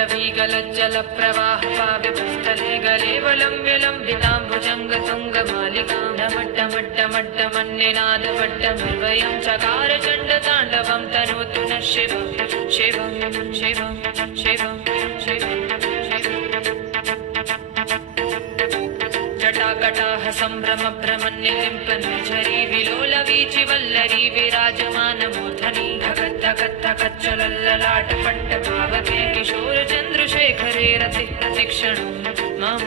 पट्टवीगलज्जलप्रवाह पावितस्थले गले वलम्ब्यलम्बिताम्बुजङ्गतुङ्गमालिकां नमट्टमट्टमट्टमन्निनादवट्टमिर्वयं चकार चण्डताण्डवं तनोतु नः शिवं शिवं शिवं शिवं शिवं जटाकटाह सम्भ्रम भ्रमन्निलिम्पनिर्झरी विलोलवीचि वल्लरी विराजमानमूर्धनि धगत् धगत् धगच्चलल्ललाटपट्ट भावके किशोरचन्द्रशेखरे रतिः प्रतिक्षणं मम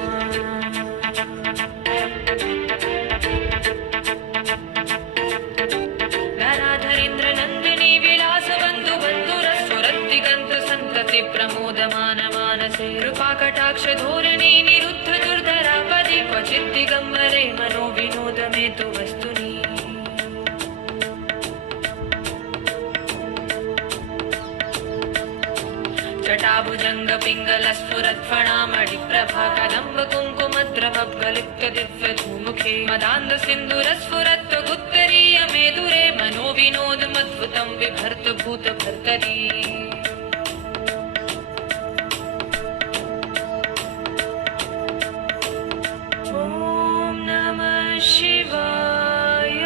धराधरेन्द्रनन्दिनी विलासबन्धु बन्धुरस्फुरद्दिगन्तसन्तति प्रमोदमान मानसे कृपाकटाक्षधोरणी निरुद्ध दुर्धरापदि क्वचिद्दिगम्बरे मनो विनोदमेतु वस्तुनि जटाभुजङ्गपिङ्गलस्फुरत्फणामणिप्रभा कदम्ब कुङ्कुमद्रवगलिप्तदिव्यधूमुखे मदान्दसिन्धुरस्फुरत्वगुत्तरीय मेदुरे मनो विनोदमद्भुतं बिभर्त भूतभर्तरी ॐ नमः शिवाय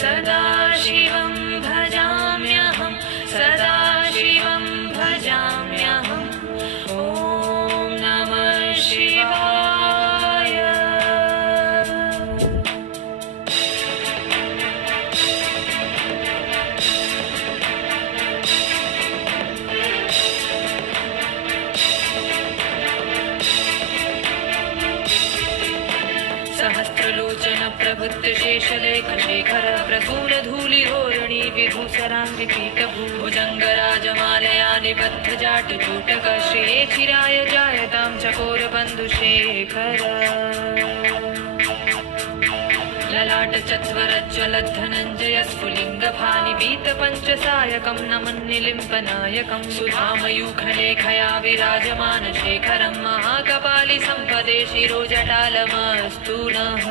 सदाशिवं भजाम्यहं सदाशिवं भजाम्यहम् ॐ नमः शिवाय सहस्रलोचन प्रभुत्त शेषलेख शेखर प्रसूनधूलिरोहिणी विधूसरान्विकीटभुजङ्गराजमालया निबद्ध जाटजूटक श्रिये चिराय जायतां चकोरबन्धुशेखर ललाटचत्वरज्ज्वलद्धनञ्जय स्फुलिङ्गफानिपीतपञ्चसायकं नमन्निलिम्पनायकं सुधामयूखलेखया विराजमानशेखरं महाकपालिसम्पदे शिरोजटालमस्तु नः।